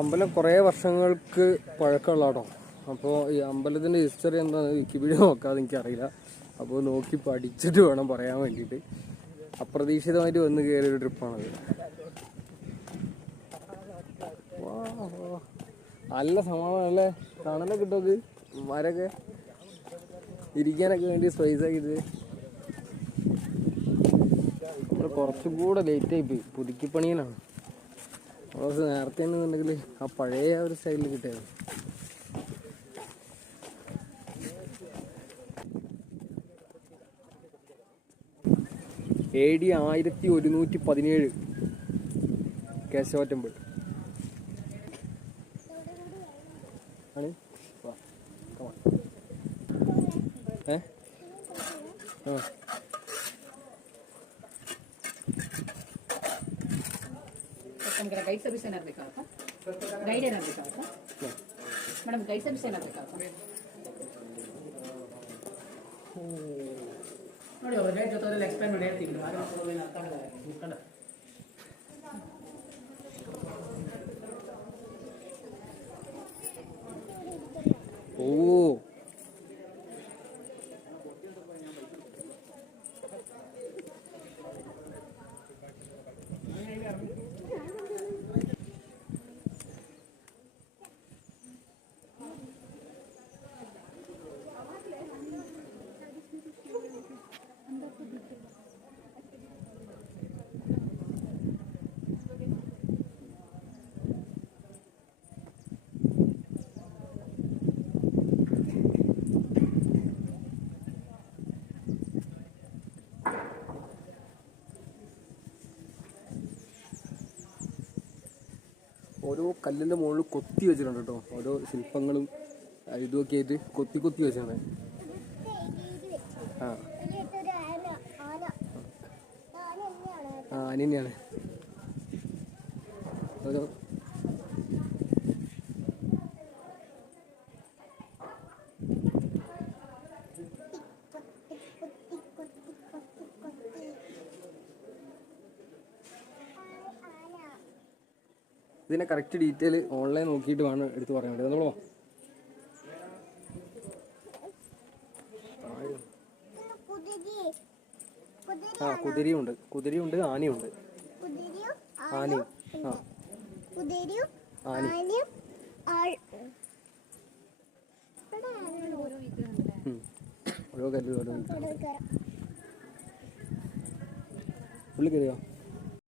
അമ്പലം കുറേ വർഷങ്ങൾക്ക് പഴക്കമുള്ള കേട്ടോ. അപ്പോൾ ഈ അമ്പലത്തിൻ്റെ ഹിസ്റ്ററി എന്താണെന്ന് വിക്കിപീഡിയ നോക്കാതെ എനിക്കറിയില്ല. അപ്പോൾ നോക്കി പഠിച്ചിട്ട് വേണം പറയാൻ വേണ്ടിയിട്ട്. അപ്രതീക്ഷിതമായിട്ട് വന്ന് കയറിയൊരു ട്രിപ്പാണത്. നല്ല സമാധാനമല്ലേ, കാണാനൊക്കെ കിട്ടുമത്. മരൊക്കെ ഇരിക്കാനൊക്കെ വേണ്ടി സ്പേസ് ആക്കിയിട്ട്. കുറച്ചും കൂടെ ലേറ്റായി പോയി, പുതുക്കിപ്പണിയനാണ്. കുറച്ച് നേരത്തെ എന്നുണ്ടെങ്കിൽ ആ പഴയ ഒരു സ്റ്റൈലിൽ കിട്ടിയത്. AD 1117 കേശവ ടെമ്പിൾ ആണ്. ಗೈಡ್ ಸರ್ವಿಸ್ ಏನಾದ್ರು ಬೇಕಾಗುತ್ತಾ? ಗೈಡ್ ಏನಾದ್ರು ಬೇಕಾಗುತ್ತಾ ಮೇಡಮ್? ಗೈಡ್ ಸರ್ವಿಸ್ ಏನಾದ್ರು ಬೇಕಾಗುತ್ತಾ ನೋಡಿ? ಅವ್ರ ಗೈಡ್ ಜೊತೆ ಎಕ್ಸ್ಪ್ಲೈನ್ ಮಾಡಿ ಹೇಳ್ತೀನಿ. ಅರ್ಥ ಆಗಲ್ಲ. ഓ ഓരോ കല്ലിൻ്റെ മുകളിൽ കൊത്തി വെച്ചിട്ടുണ്ട് കേട്ടോ. ഓരോ ശില്പങ്ങളും ഇതൊക്കെ ആയിട്ട് കൊത്തി കൊത്തി വെച്ചാണ്. ആന തന്നെയാണ്. ഓരോ ഇതിനെ കറക്റ്റ് ഡീറ്റെയിൽ ഓൺലൈൻ നോക്കിയിട്ട് വേണം എടുത്ത് പറയാൻ വേണ്ടി. നമ്മളോ കുതിരയുണ്ട്, കുതിരയുണ്ട്, ആനയുണ്ട്. ആനയും ആനയും ഓരോ കല്ല് ഓരോ ഉള്ളിൽ കയറിയോ?